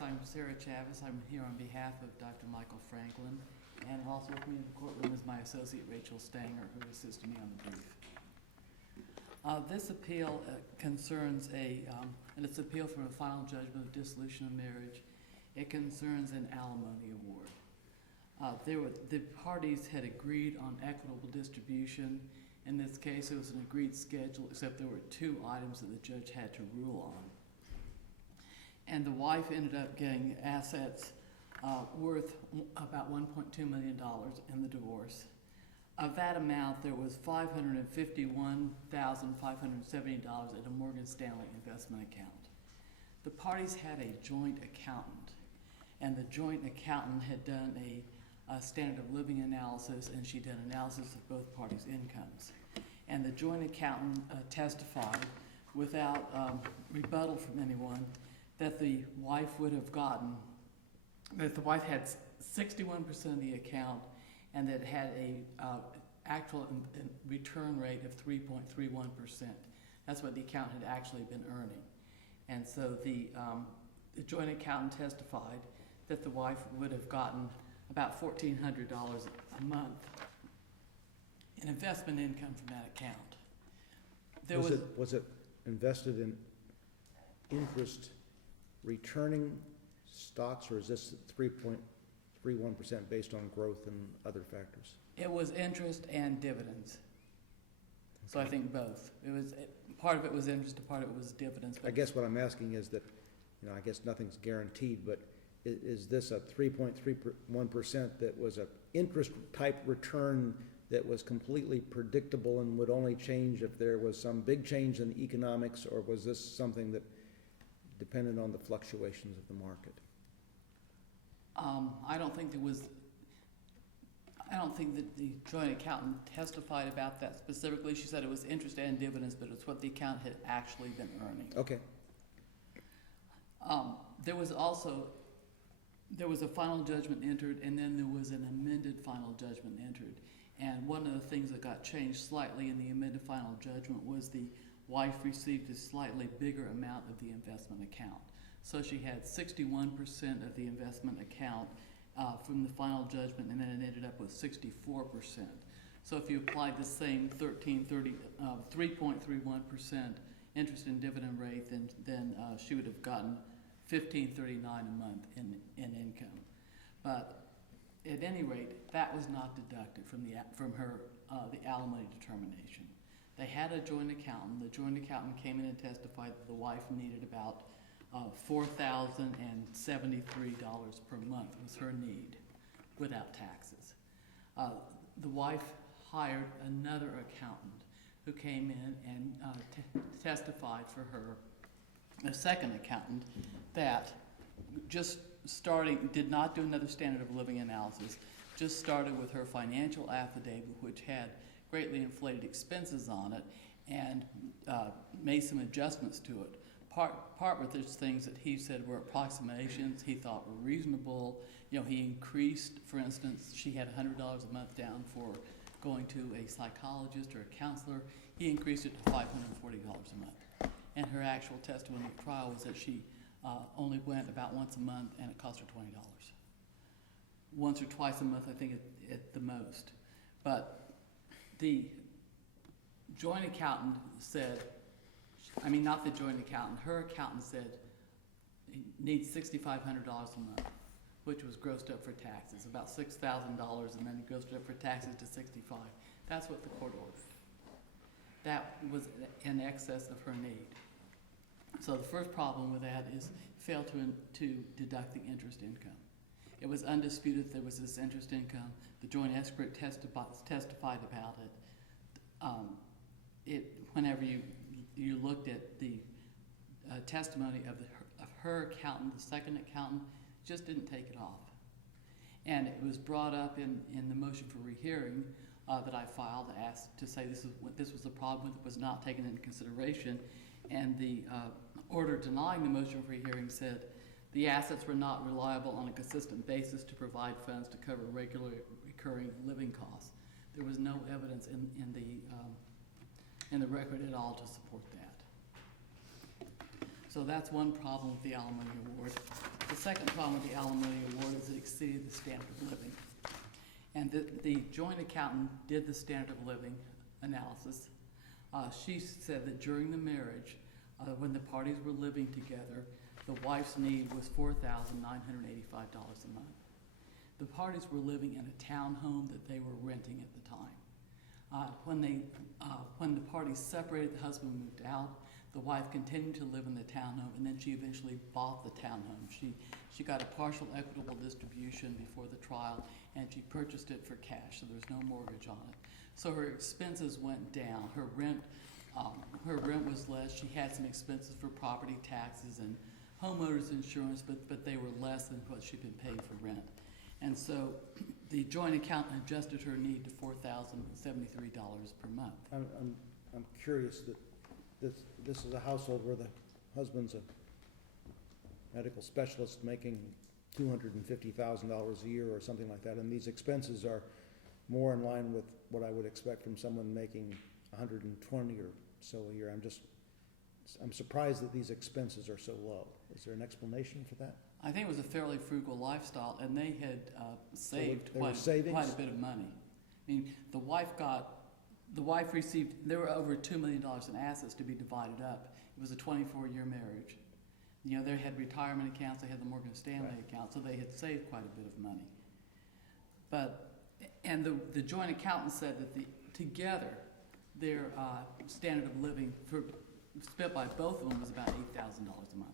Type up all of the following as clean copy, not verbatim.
Honors. I'm Sarah Chavis. I'm here on behalf of Dr. Michael Franklin, and also with me in the courtroom is my associate Rachel Stanger, who assisted me on the brief. This appeal concerns and it's appeal from a final judgment of dissolution of marriage. It concerns an alimony award. The parties had agreed on equitable distribution. In this case, it was an agreed schedule, except there were two items that the judge had to rule on. And the wife ended up getting assets worth about $1.2 million in the divorce. Of that amount, there was $551,570 in a Morgan Stanley investment account. The parties had a joint accountant, and the joint accountant had done a standard of living analysis, and she did analysis of both parties' incomes. And the joint accountant testified without rebuttal from anyone that the wife had 61% of the account, and that it had a actual return rate of 3.31%. That's what the accountant had actually been earning. And so the joint accountant testified that the wife would have gotten about $1,400 a month in investment income from that account. Was it invested in interest returning stocks, or is this 3.31% based on growth and other factors? It was interest and dividends. Okay. So I think both. Part of it was interest, and part of it was dividends. I guess what I'm asking is that, I guess nothing's guaranteed, but is this a 3.31% that was an interest type return that was completely predictable and would only change if there was some big change in the economics, or was this something that depended on the fluctuations of the market? I don't think that the joint accountant testified about that specifically. She said it was interest and dividends, but it's what the account had actually been earning. Okay. There was a final judgment entered, and then there was an amended final judgment entered. And one of the things that got changed slightly in the amended final judgment was the wife received a slightly bigger amount of the investment account. So she had 61% of the investment account from the final judgment, and then it ended up with 64%. So if you applied the same 3.31% interest and dividend rate, then she would have gotten $1,539 a month in income. But at any rate, that was not deducted from the alimony determination. They had a joint accountant. The joint accountant came in and testified that the wife needed about $4,073 per month was her need without taxes. The wife hired another accountant who came in and testified for her, a second accountant, that just did not do another standard of living analysis, just started with her financial affidavit, which had greatly inflated expenses on it, and made some adjustments to it. Part with those things that he said were approximations he thought were reasonable. He increased, for instance, she had $100 a month down for going to a psychologist or a counselor. He increased it to $540 a month. And her actual testimony at trial was that she only went about once a month, and it cost her $20. Once or twice a month, I think, at the most. But the joint accountant said, not the joint accountant, her accountant said he needs $6,500 a month, which was grossed up for taxes, about $6,000, and then he grossed it up for taxes to $65,000. That's what the court ordered. That was in excess of her need. So the first problem with that is failed to deduct the interest income. It was undisputed there was this interest income. The joint expert testified about it. Whenever you looked at the testimony of her accountant, the second accountant, just didn't take it off. And it was brought up in the motion for rehearing that I filed, asked to say this was the problem that was not taken into consideration. And the order denying the motion for rehearing said the assets were not reliable on a consistent basis to provide funds to cover regular recurring living costs. There was no evidence in the record at all to support that. So that's one problem with the alimony award. The second problem with the alimony award is it exceeded the standard of living. And the joint accountant did the standard of living analysis. She said that during the marriage, when the parties were living together, the wife's need was $4,985 a month. The parties were living in a townhome that they were renting at the time. When the parties separated, the husband moved out. The wife continued to live in the townhome, and then she eventually bought the townhome. She got a partial equitable distribution before the trial, and she purchased it for cash, so there's no mortgage on it. So her expenses went down. Her rent was less. She had some expenses for property taxes and homeowners insurance, but they were less than what she'd been paying for rent. And so the joint accountant adjusted her need to $4,073 per month. I'm curious that this is a household where the husband's a medical specialist making $250,000 a year or something like that, and these expenses are more in line with what I would expect from someone making 120 or so a year. I'm surprised that these expenses are so low. Is there an explanation for that? I think it was a fairly frugal lifestyle, and they had saved there quite a bit of money. I mean, the wife received, there were over $2 million in assets to be divided up. It was a 24-year marriage. You know, they had retirement accounts, they had the Morgan Stanley account, so they had saved quite a bit of money. And the joint accountant said that together, their standard of living spent by both of them was about $8,000 a month.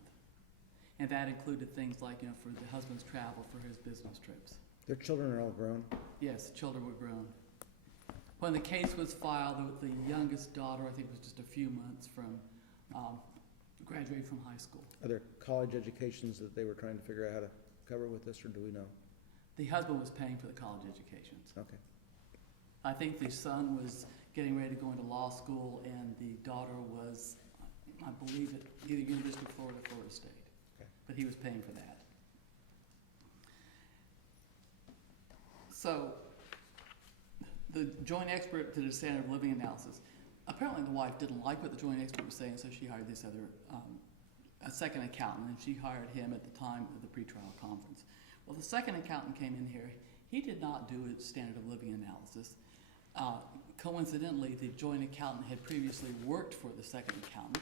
And that included things like, you know, for the husband's travel, for his business trips. Their children are all grown? Yes, the children were grown. When the case was filed, the youngest daughter, I think, was just a few months from graduating from high school. Are there college educations that they were trying to figure out how to cover with this, or do we know? The husband was paying for the college educations. Okay. I think the son was getting ready to go into law school, and the daughter was, I believe, at either University of Florida or Florida State. Okay. But he was paying for that. So the joint expert did a standard of living analysis. Apparently the wife didn't like what the joint expert was saying, so she hired this other, a second accountant, and she hired him at the time of the pretrial conference. Well, the second accountant came in here. He did not do a standard of living analysis. Coincidentally, the joint accountant had previously worked for the second accountant,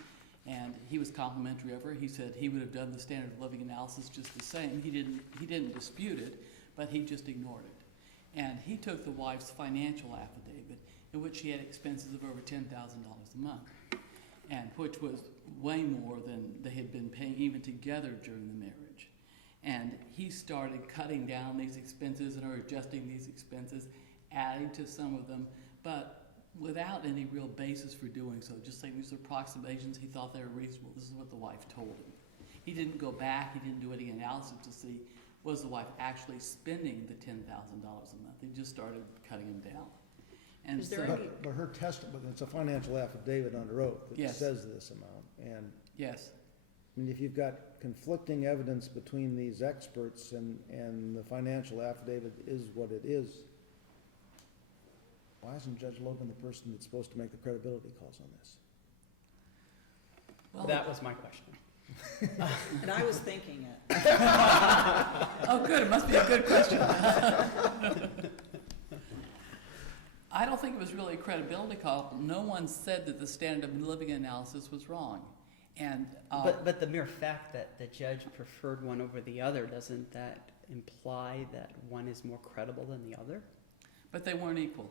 and he was complimentary of her. He said he would have done the standard of living analysis just the same. He didn't dispute it, but he just ignored it. And he took the wife's financial affidavit, in which she had expenses of over $10,000 a month, and which was way more than they had been paying even together during the marriage. And he started cutting down these expenses or adjusting these expenses, adding to some of them, but without any real basis for doing so, just saying these are approximations. He thought they were reasonable. This is what the wife told him. He didn't go back. He didn't do any analysis to see, was the wife actually spending the $10,000 a month? He just started cutting them down. And Is there so, any- But her testimony, it's a financial affidavit under oath that Yes. says this amount. And yes, I mean, if you've got conflicting evidence between these experts and the financial affidavit is what it is, why isn't Judge Logan the person that's supposed to make the credibility calls on this? well, That was my question. And I was thinking it. oh, good. It must be a good question. I don't think it was really a credibility call. No one said that the standard of living analysis was wrong. And But the mere fact that the judge preferred one over the other, doesn't that imply that one is more credible than the other? but they weren't equal.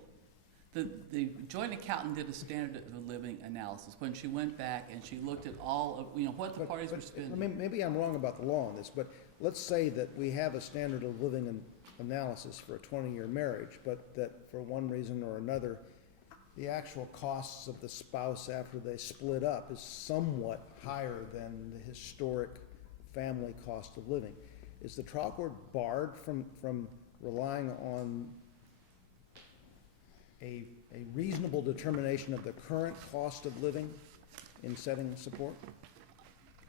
The joint accountant did a standard of living analysis when she went back and she looked at all of, what the parties were spending. Maybe I'm wrong about the law on this, but let's say that we have a standard of living analysis for a 20-year marriage, but that for one reason or another, the actual costs of the spouse after they split up is somewhat higher than the historic family cost of living. Is the trial court barred from relying on a reasonable determination of the current cost of living in setting support?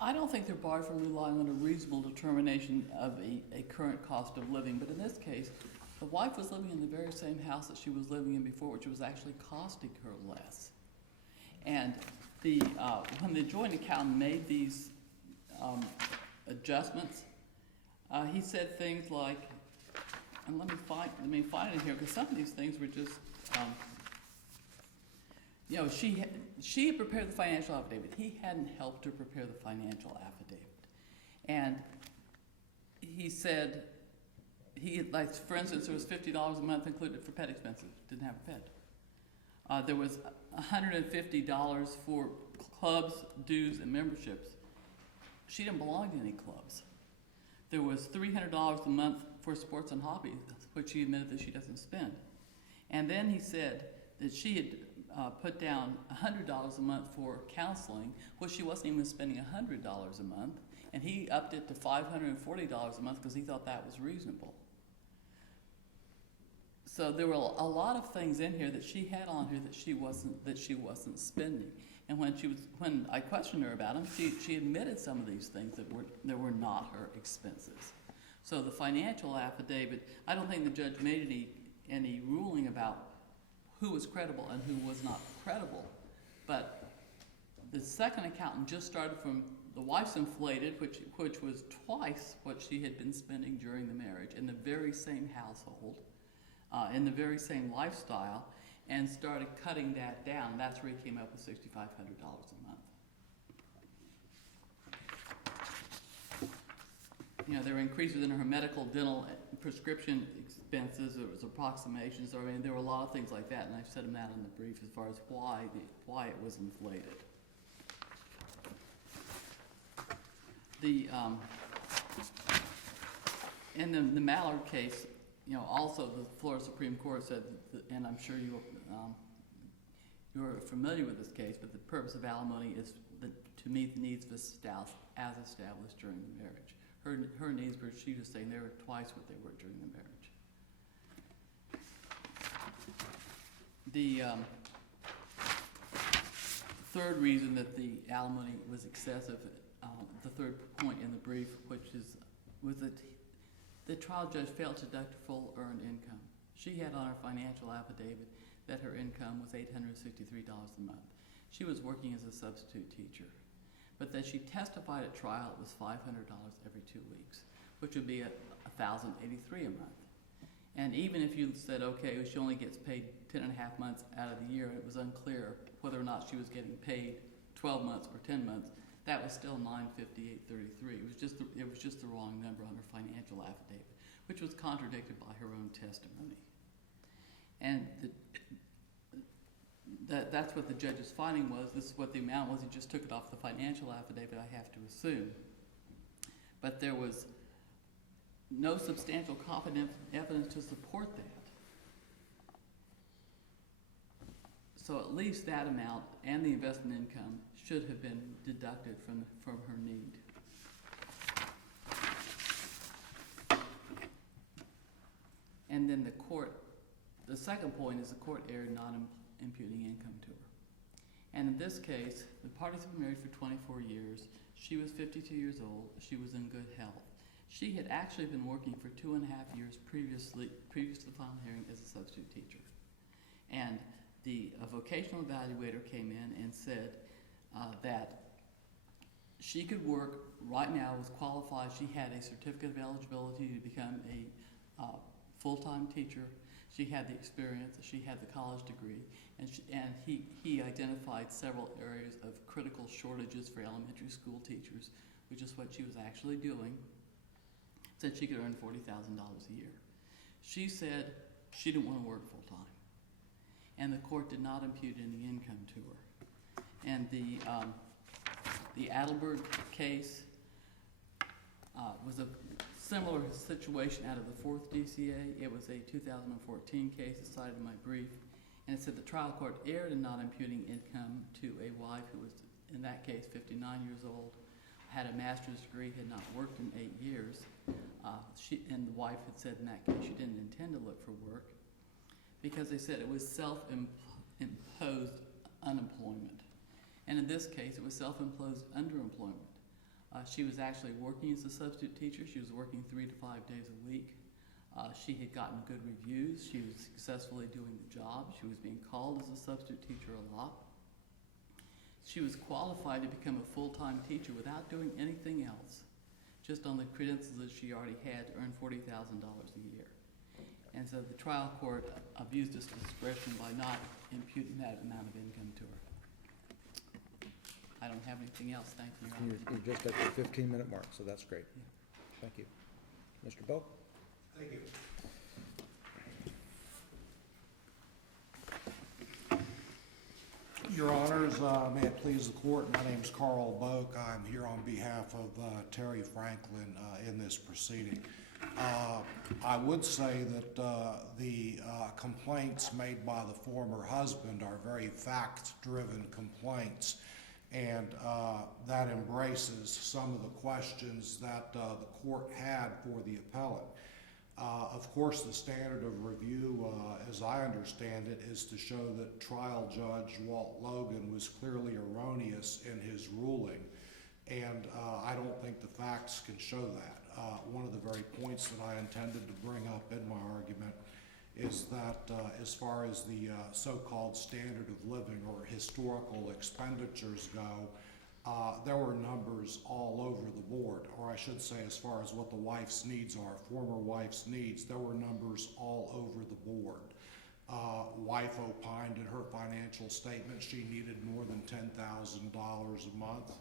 I don't think they're barred from relying on a reasonable determination of a current cost of living, but in this case, the wife was living in the very same house that she was living in before, which was actually costing her less. And when the joint accountant made these adjustments, He said things like, and let me find it here, because some of these things were just, she had prepared the financial affidavit. He hadn't helped her prepare the financial affidavit. And he said, like, for instance, there was $50 a month included for pet expenses. Didn't have a pet. There was $150 for clubs, dues, and memberships. She didn't belong to any clubs. There was $300 a month for sports and hobbies, which she admitted that she doesn't spend. And then he said that she had put down $100 a month for counseling, which she wasn't even spending $100 a month, and he upped it to $540 a month because he thought that was reasonable. So there were a lot of things in here that she had on her that she wasn't spending. And when I questioned her about them, she admitted some of these things that were not her expenses. So the financial affidavit, I don't think the judge made any ruling about who was credible and who was not credible. But the second accountant just started from the wife's inflated, which was twice what she had been spending during the marriage in the very same household, in the very same lifestyle, and started cutting that down. That's where he came up with $6,500 a month. There were increases in her medical, dental, prescription expenses. There was approximations. I mean, there were a lot of things like that, and I've set them out in the brief as far as why it was inflated. In the Mallard case, also the Florida Supreme Court said, and I'm sure you're familiar with this case, but the purpose of alimony is to meet the needs of a spouse as established during the marriage. Her needs were, she was saying, they were twice what they were during the marriage. The third reason that the alimony was excessive, the third point in the brief, was that the trial judge failed to deduct full earned income. She had on her financial affidavit that her income was $863 a month. She was working as a substitute teacher, but that she testified at trial it was $500 every 2 weeks, which would be $1,083 a month. And even if you said, okay, she only gets paid 10 and a half months out of the year, it was unclear whether or not she was getting paid 12 months or 10 months, that was still $958.33. It was just the wrong number on her financial affidavit, which was contradicted by her own testimony. And that's what the judge's finding was. This is what the amount was. He just took it off the financial affidavit, I have to assume. But there was no substantial competent evidence to support that. So at least that amount and the investment income should have been deducted from her need. And then the second point is the court erred not imputing income to her. And in this case, the parties have been married for 24 years. She was 52 years old. She was in good health. She had actually been working for 2.5 years previous to the final hearing as a substitute teacher. And a vocational evaluator came in and said that she could work right now, was qualified. She had a certificate of eligibility to become a full-time teacher. She had the experience. She had the college degree. And he identified several areas of critical shortages for elementary school teachers, which is what she was actually doing. Said she could earn $40,000 a year. She said she didn't want to work full-time. And the court did not impute any income to her. And the Adelberg case was a similar situation out of the 4th DCA. It was a 2014 case cited in my brief. And it said the trial court erred in not imputing income to a wife who was, in that case, 59 years old, had a master's degree, had not worked in 8 years. And the wife had said in that case she didn't intend to look for work because they said it was self-imposed unemployment. And in this case, it was self-imposed underemployment. She was actually working as a substitute teacher. She was working 3 to 5 days a week. She had gotten good reviews. She was successfully doing the job. She was being called as a substitute teacher a lot. She was qualified to become a full-time teacher without doing anything else, just on the credentials that she already had to earn $40,000 a year. And so the trial court abused its discretion by not imputing that amount of income to her. I don't have anything else, thank you, Your Honor. You're just at the 15-minute mark, so that's great. Yeah. Thank you. Mr. Bowe? Thank you. Your Honors, may it please the court, my name is Carl Boak. I'm here on behalf of Terry Franklin in this proceeding. I would say that the complaints made by the former husband are very fact-driven complaints, and that embraces some of the questions that the court had for the appellant. Of course, the standard of review, as I understand it, is to show that trial judge Walt Logan was clearly erroneous in his ruling, and I don't think the facts can show that. One of the very points that I intended to bring up in my argument is that as far as the so-called standard of living or historical expenditures go, there were numbers all over the board, or I should say as far as what the wife's needs are, former wife's needs, there were numbers all over the board. Wife opined in her financial statement she needed more than $10,000 a month.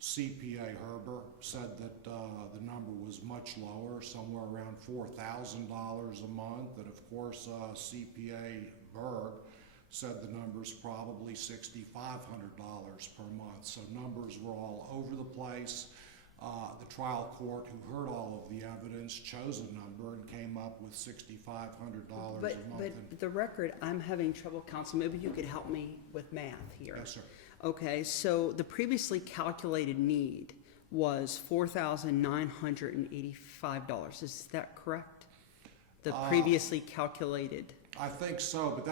CPA Herber said that the number was much lower, somewhere around $4,000 a month, and of course CPA Berg said the number's probably $6,500 per month. So numbers were all over the place. The trial court, who heard all of the evidence, chose a number and came up with $6,500 a month. But the record, I'm having trouble, counsel. Maybe you could help me with math here. Yes, sir. Okay, so the previously calculated need was $4,985. Is that correct? The previously calculated. I think so, but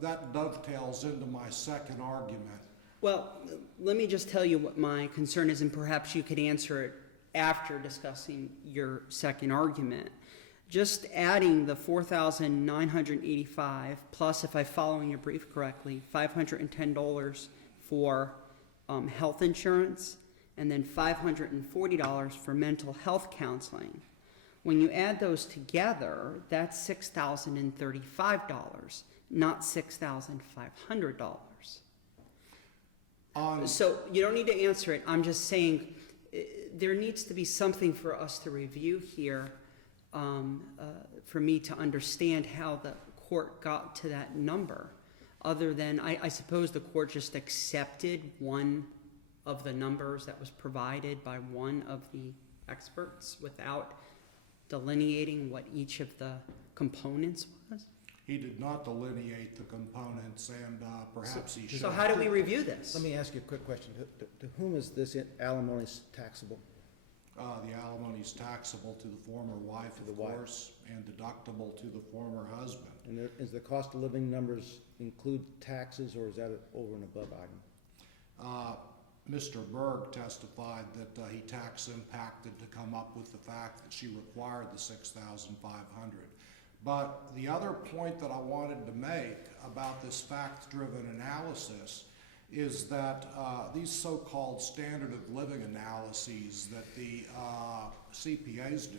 that dovetails into my second argument. Well, let me just tell you what my concern is, and perhaps you could answer it after discussing your second argument. Just adding the $4,985 plus, if I'm following your brief correctly, $510 for health insurance, and then $540 for mental health counseling. When you add those together, that's $6,035, not $6,500. So you don't need to answer it. I'm just saying there needs to be something for us to review here for me to understand how the court got to that number. Other than, I suppose the court just accepted one of the numbers that was provided by one of the experts without delineating what each of the components was? He did not delineate the components, and perhaps he should. So how do we review this? Let me ask you a quick question. To whom is this alimony taxable? The alimony is taxable to the former wife, of course, and deductible to the former husband. And is the cost of living numbers include taxes, or is that an over and above item? Mr. Berg testified that he tax impacted to come up with the fact that she required the $6,500. But the other point that I wanted to make about this fact-driven analysis is that these so-called standard of living analyses that the CPAs do,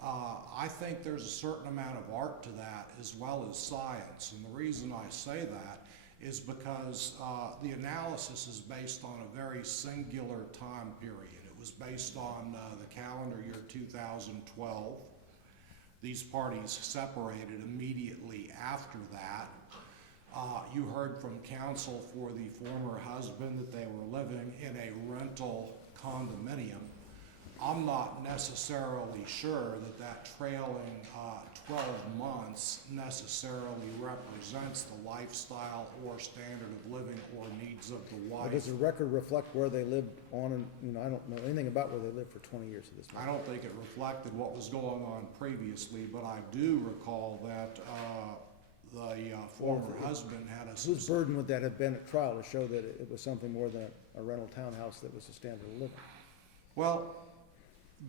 I think there's a certain amount of art to that as well as science. And the reason I say that is because the analysis is based on a very singular time period. It was based on the calendar year 2012. These parties separated immediately after that. You heard from counsel for the former husband that they were living in a rental condominium. I'm not necessarily sure that that trailing 12 months necessarily represents the lifestyle or standard of living or needs of the wife. Does the record reflect where they lived on, and I don't know anything about where they lived for 20 years at this time. I don't think it reflected what was going on previously, but I do recall that the former husband had a... Whose burden would that have been at trial to show that it was something more than a rental townhouse that was the standard of living? Well,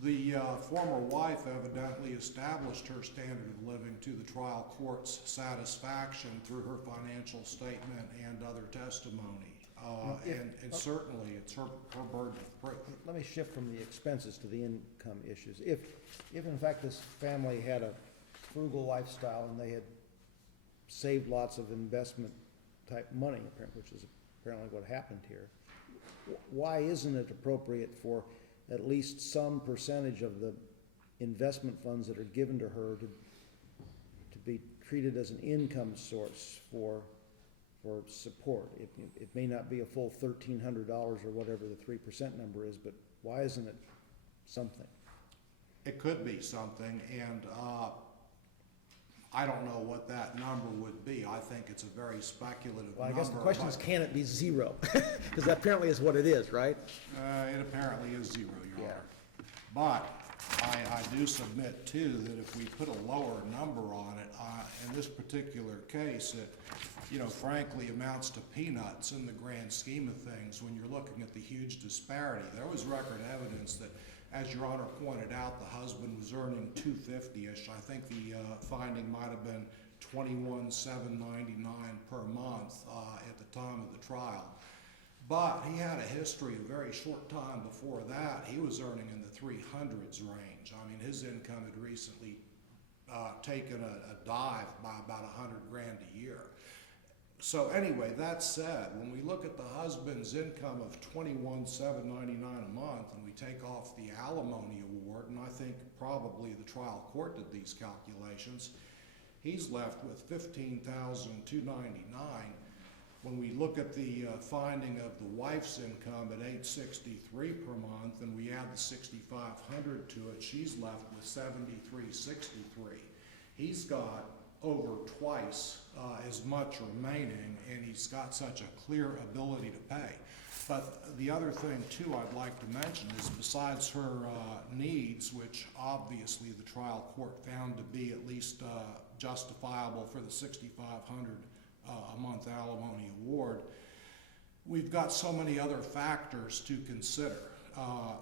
the former wife evidently established her standard of living to the trial court's satisfaction through her financial statement and other testimony. And certainly, it's her burden of proof. Let me shift from the expenses to the income issues. If in fact this family had a frugal lifestyle and they had saved lots of investment type money, which is apparently what happened here, why isn't it appropriate for at least some percentage of the investment funds that are given to her to be treated as an income source for support? It may not be a full $1,300 or whatever the 3% number is, but why isn't it something? It could be something, and I don't know what that number would be. I think it's a very speculative number. Well, I guess the question is, can it be zero? Because that apparently is what it is, right? It apparently is zero, Your Yeah. Honor. But I do submit, too, that if we put a lower number on it, in this particular case, it, frankly amounts to peanuts in the grand scheme of things when you're looking at the huge disparity. There was record evidence that, as Your Honor pointed out, the husband was earning $250-ish. I think the finding might have been $21,799 per month at the time of the trial. But he had a history, a very short time before that, he was earning in the 300s range. I mean, his income had recently taken a dive by about $100,000 a year. So anyway, that said, when we look at the husband's income of $21,799 a month and we take off the alimony award, and I think probably the trial court did these calculations, he's left with $15,299. When we look at the finding of the wife's income at $863 per month and we add the $6,500 to it, she's left with $73.63. He's got over twice as much remaining, and he's got such a clear ability to pay. But the other thing, too, I'd like to mention is besides her needs, which obviously the trial court found to be at least justifiable for the $6,500 a month alimony award, we've got so many other factors to consider,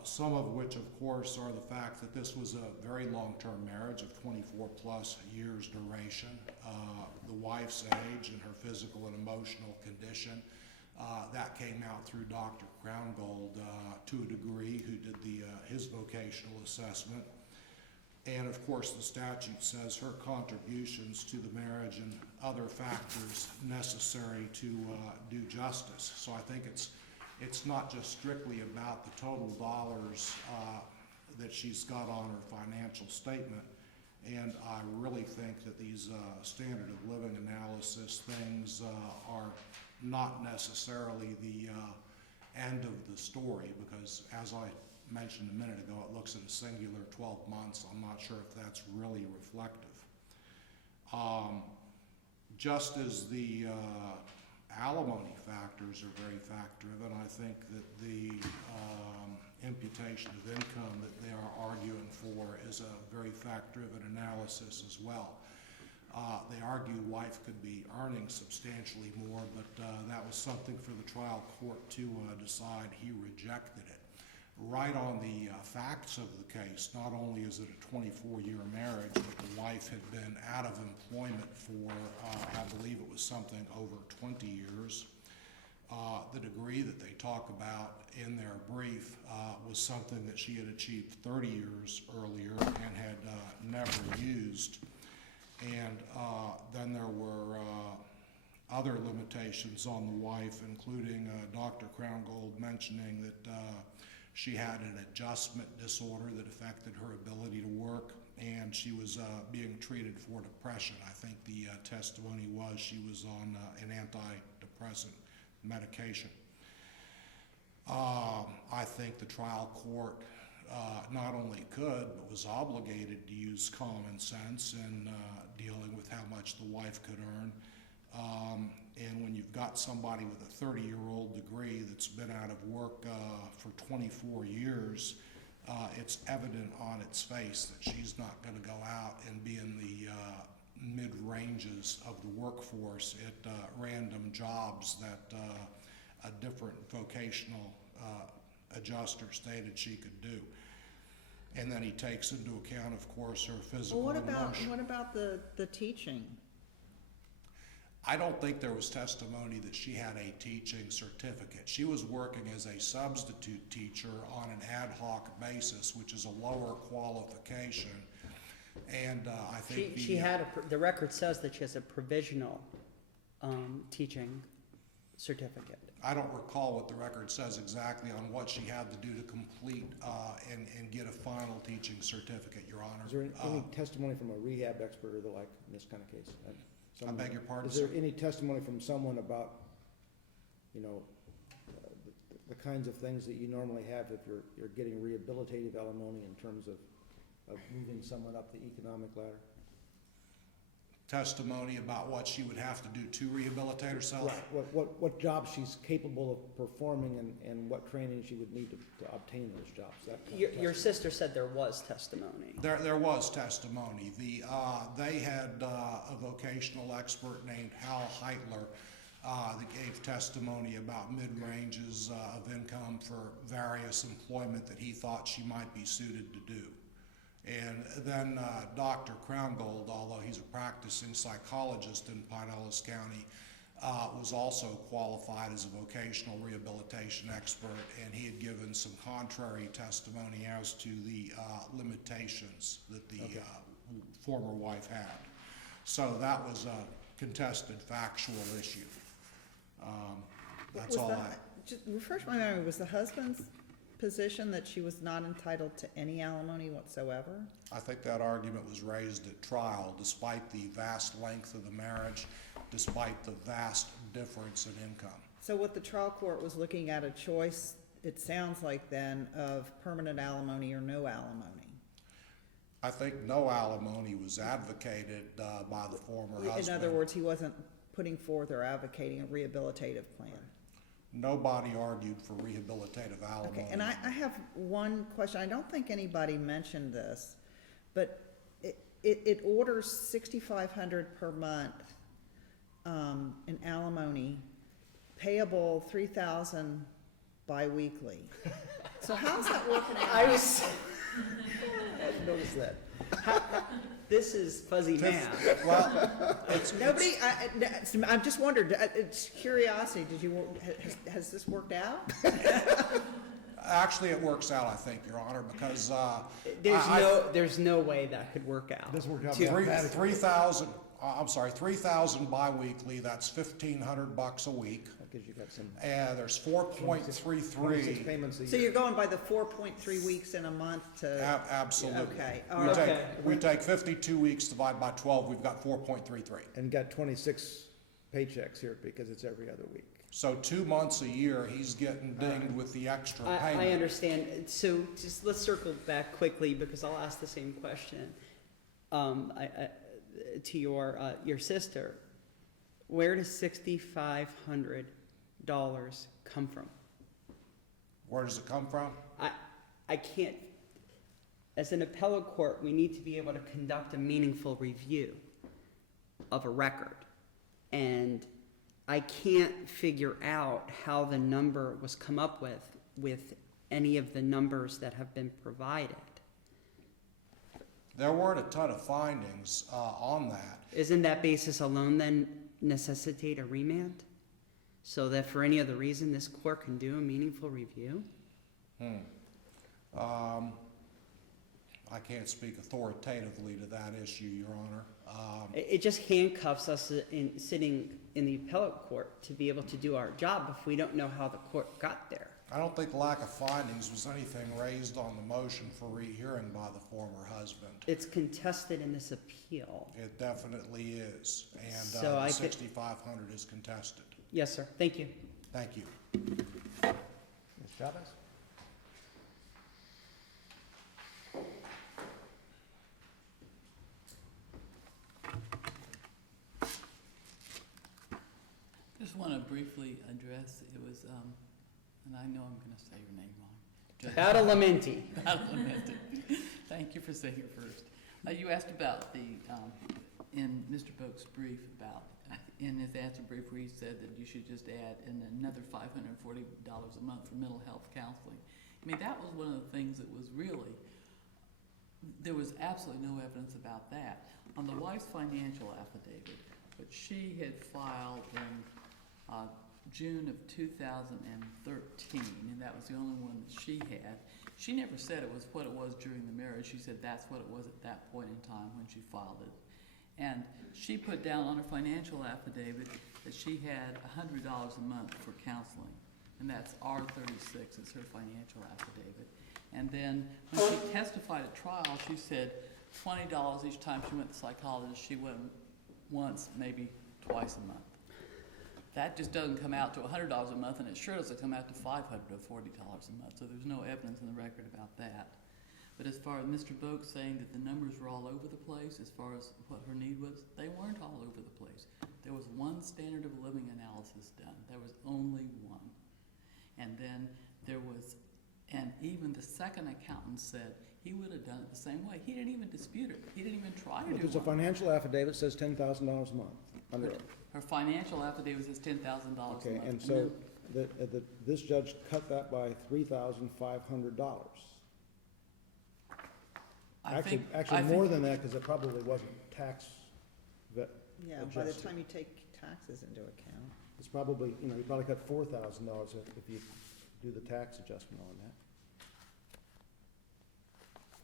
some of which, of course, are the fact that this was a very long-term marriage of 24-plus years duration, the wife's age and her physical and emotional condition. That came out through Dr. Crowngold to a degree, who did his vocational assessment. And of course, the statute says her contributions to the marriage and other factors necessary to do justice. So I think it's not just strictly about the total dollars that she's got on her financial statement. And I really think that these standard of living analysis things are not necessarily the end of the story, because as I mentioned a minute ago, it looks at a singular 12 months. I'm not sure if that's really reflective. Just as the alimony factors are very fact-driven, I think that the imputation of income that they are arguing for is a very fact-driven analysis as well. They argue wife could be earning substantially more, but that was something for the trial court to decide. He rejected it. Right on the facts of the case, not only is it a 24-year marriage, but the wife had been out of employment for, I believe it was something over 20 years. The degree that they talk about in their brief was something that she had achieved 30 years earlier and had never used. And then there were other limitations on the wife, including Dr. Crowngold mentioning that she had an adjustment disorder that affected her ability to work, and she was being treated for depression. I think the testimony was she was on an antidepressant medication. I think the trial court not only could, but was obligated to use common sense in dealing with how much the wife could earn. And when you've got somebody with a 30-year-old degree that's been out of work for 24 years, it's evident on its face that she's not going to go out and be in the mid-ranges of the workforce at random jobs that a different vocational adjuster stated she could do. And then he takes into account, of course, her physical and emotional. What about the teaching? I don't think there was testimony that she had a teaching certificate. She was working as a substitute teacher on an ad hoc basis, which is a lower qualification. And I think She had, the record says that she has a provisional teaching certificate. I don't recall what the record says exactly on what she had to do to complete and get a final teaching certificate, Your Honor. Is there any testimony from a rehab expert or the like in this kind of case? I beg your pardon, Is there sir? any testimony from someone about, you know, the kinds of things that you normally have if you're getting rehabilitative alimony in terms of moving someone up the economic ladder? Testimony about what she would have to do to rehabilitate herself? Right. What jobs she's capable of performing and what training she would need to obtain those jobs. That kind of Your testimony. sister said there was testimony. There was testimony. They had a vocational expert named Hal Heitler that gave testimony about mid-ranges of income for various employment that he thought she might be suited to do. And then Dr. Crowngold, although he's a practicing psychologist in Pinellas County, was also qualified as a vocational rehabilitation expert, and he had given some contrary testimony as to the limitations that the former wife had. So that was a contested factual issue. That's all Just refresh my memory, was the husband's position that she was not entitled to any alimony whatsoever? I think that argument was raised at trial, despite the vast length of the marriage, despite the vast difference in income. So what the trial court was looking at a choice, it sounds like then, of permanent alimony or no alimony. I think no alimony was advocated by the former husband. In other words, he wasn't putting forth or advocating a rehabilitative plan. Nobody argued for rehabilitative alimony. Okay, and I have one question. I don't think anybody mentioned this, but it orders $6,500 per month in alimony, payable $3,000 biweekly. So how's that working out? I was, I didn't notice that. this is fuzzy math. Well, Nobody, I'm just wondered, it's curiosity, has this worked out? actually, it works out, I think, Your Honor, because There's no way that could work out. This worked out To- mathematically. 3,000. I'm sorry, 3,000 biweekly. That's $1,500 a week, That gives you got some and there's 26 4.33. payments a year. So you're going by the 4.3 weeks in a month to, Absolutely. okay, all We right. take, Okay. we take 52 weeks divided by 12. We've got 4.33. And got 26 paychecks here because it's every other week. So 2 months a year, he's getting dinged with the extra payment. I understand. So just let's circle back quickly because I'll ask the same question to your sister. Where does $6,500 come from? Where does it come from? I can't. As an appellate court, we need to be able to conduct a meaningful review of a record, and I can't figure out how the number was come up with any of the numbers that have been provided. There weren't a ton of findings on that. Isn't that basis alone then necessitate a remand? So that for any other reason, this court can do a meaningful review? I can't speak authoritatively to that issue, Your Honor. It just handcuffs us in sitting in the appellate court to be able to do our job if we don't know how the court got there. I don't think lack of findings was anything raised on the motion for rehearing by the former husband. It's contested in this appeal. It definitely is, and So the I could- 6,500 is contested. Yes, sir. Thank you. Thank you. Ms. Chavez? Just want to briefly address, it was, and I know I'm going to say your name wrong. Judge Badalamenti. Appellant. Thank you for saying it first. You asked about in Mr. Boak's brief about, in his answer brief where he said that you should just add in another $540 a month for mental health counseling. I mean, that was one of the things that was really, there was absolutely no evidence about that. On the wife's financial affidavit, but she had filed in June of 2013, and that was the only one that she had. She never said it was what it was during the marriage. She said that's what it was at that point in time when she filed it. And she put down on her financial affidavit that she had $100 a month for counseling, and that's R36 is her financial affidavit. And then when she testified at trial, she said $20 each time she went to the psychologist. She went once, maybe twice a month. That just doesn't come out to $100 a month, and it sure doesn't come out to $500 or $40 a month, so there's no evidence in the record about that. But as far as Mr. Boak saying that the numbers were all over the place as far as what her need was, they weren't all over the place. There was one standard of living analysis done. There was only one. And then there was, and even the second accountant said he would have done it the same way. He didn't even dispute it. He didn't even try to do Because the one. financial affidavit says $10,000 a month under oath. Her financial affidavit says $10,000 a month. Okay, and so this judge cut that by $3,500. Actually, more than that, because it probably wasn't tax vet. Yeah, by the adjusted. time you take taxes into account. It's probably, you probably cut $4,000 if you do the tax adjustment on that.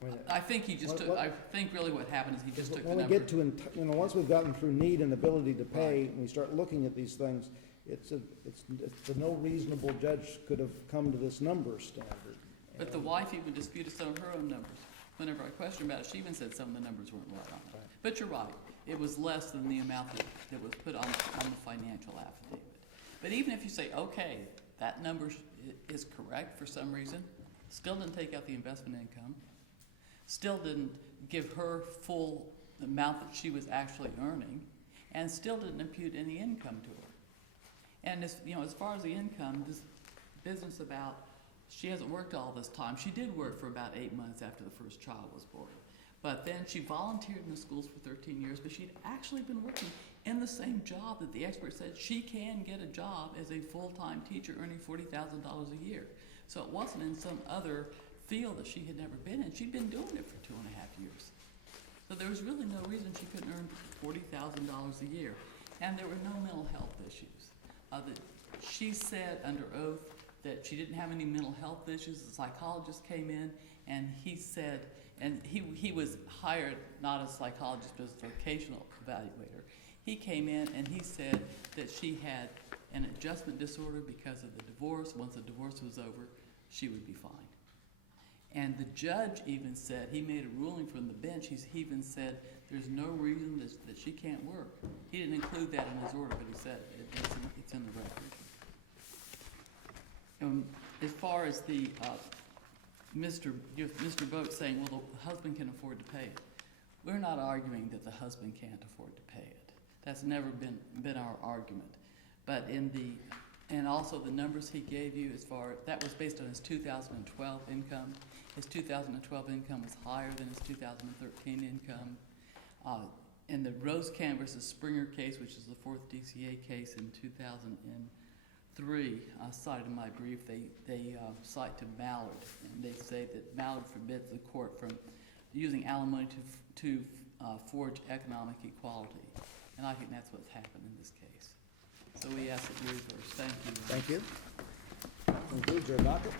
I mean, I think he just took, I think really what happened is he just took the when we number. get to, once we've gotten through need and ability to pay, and we start looking at these things, it's no reasonable judge could have come to this number standard. But the wife even disputed some of her own numbers. Whenever I questioned about it, she even said some of the numbers weren't right on it. Right. But you're right, it was less than the amount that was put on the financial affidavit. But even if you say, okay, that number is correct for some reason, still didn't take out the investment income, still didn't give her full amount that she was actually earning, and still didn't impute any income to her. And as far as the income, this business about she hasn't worked all this time. She did work for about 8 months after the first child was born. But then she volunteered in the schools for 13 years, but she'd actually been working in the same job that the expert said she can get a job as a full-time teacher earning $40,000 a year. So it wasn't in some other field that she had never been in. She'd been doing it for 2.5 years. So there was really no reason she couldn't earn $40,000 a year. And there were no mental health issues. She said under oath that she didn't have any mental health issues. The psychologist came in and he said, and he was hired not as a psychologist but as a vocational evaluator. He came in and he said that she had an adjustment disorder because of the divorce. Once the divorce was over, she would be fine. And the judge even said, he made a ruling from the bench, he even said there's no reason that she can't work. He didn't include that in his order, but he said it's in the record. As far as the Mr. Boak saying, well, the husband can afford to pay it. We're not arguing that the husband can't afford to pay it. That's never been our argument. But and also the numbers he gave you that was based on his 2012 income. His 2012 income was higher than his 2013 income. In the Rosekamp versus Springer case, which is the fourth DCA case in 2003, cited in my brief, they cite to Mallard, and they say that Mallard forbids the court from using alimony to forge economic equality. And I think that's what's happened in this case. So we ask that you reverse. Thank you. Thank you. Concludes our docket.